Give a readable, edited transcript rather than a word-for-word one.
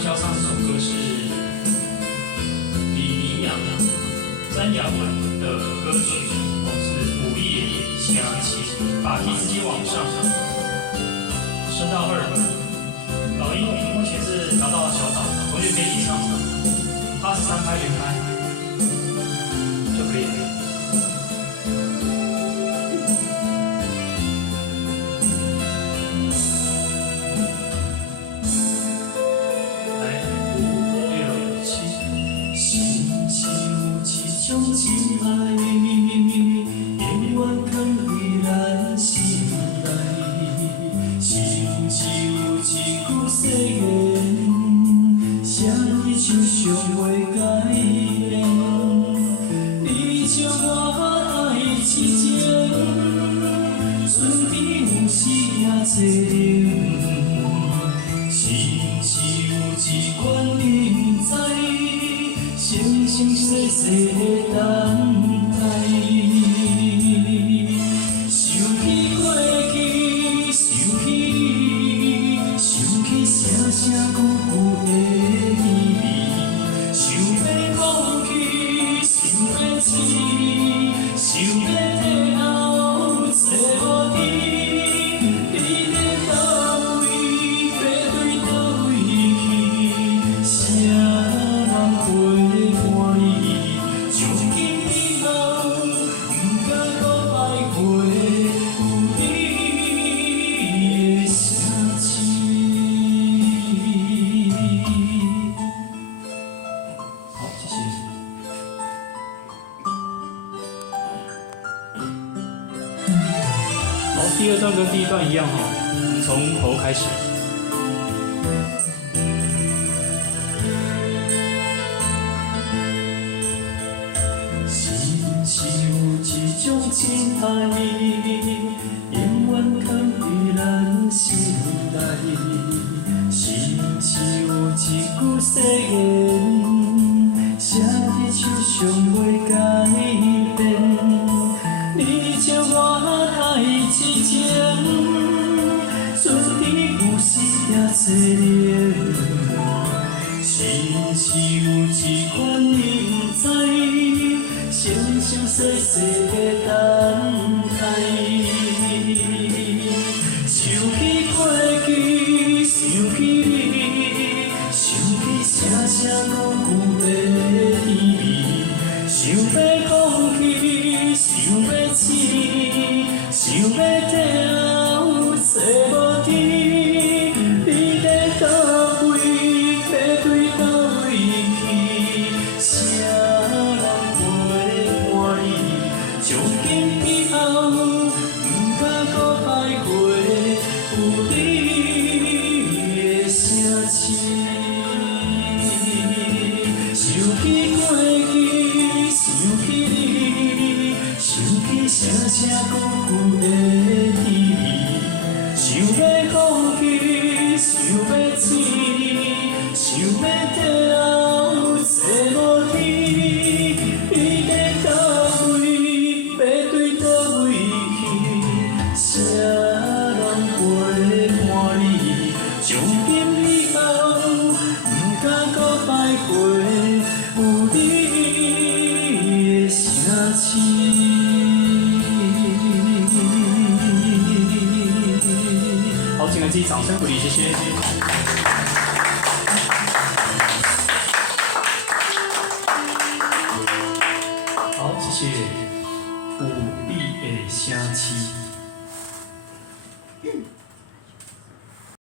要教唱这首歌是李明阳、詹雅文的歌曲，是午夜香气，把笛直接往上升到2，老鹰目前是调到小岛，同学可以一起唱83拍原拍就可以了。 种情爱，永远藏在咱心内。心只有一句誓言，写在手上袂改变。你将我爱之情，顺天有时也做人。心只有一款你不知，生生世世的。 等待，想起过去，想起你，想起声声句句的甜蜜，想要放弃，想要痴，想要退后找无你，你在倒位，要对倒位去，谁人陪伴你？ 从今以后，不敢再摆过有你的城市。好，谢谢。好，第2段跟第1段一样哈，我们从头开始。 种情爱，永远藏在咱心内。心只有一句誓言，写在手上袂改变。你将我爱之情，顺天有时也做人。心只有一款你不知。 生生世世的等待，想起过去，想起你，想起声声句句的甜蜜，想要放弃，想要痴，想要退后找无天，你在倒位，要对倒位去，谁人？ 从今以后，不敢再摆过有你的城市。想起过去，想起你，想起声声句句的甜蜜，想要放弃，想要痴，想要退后找无天，你在倒位？ 要对倒位去，谁人陪伴你？从今以后，不敢再摆过有你的城市。好，请来自己掌声鼓励，谢谢。好，谢谢。 有你的城市。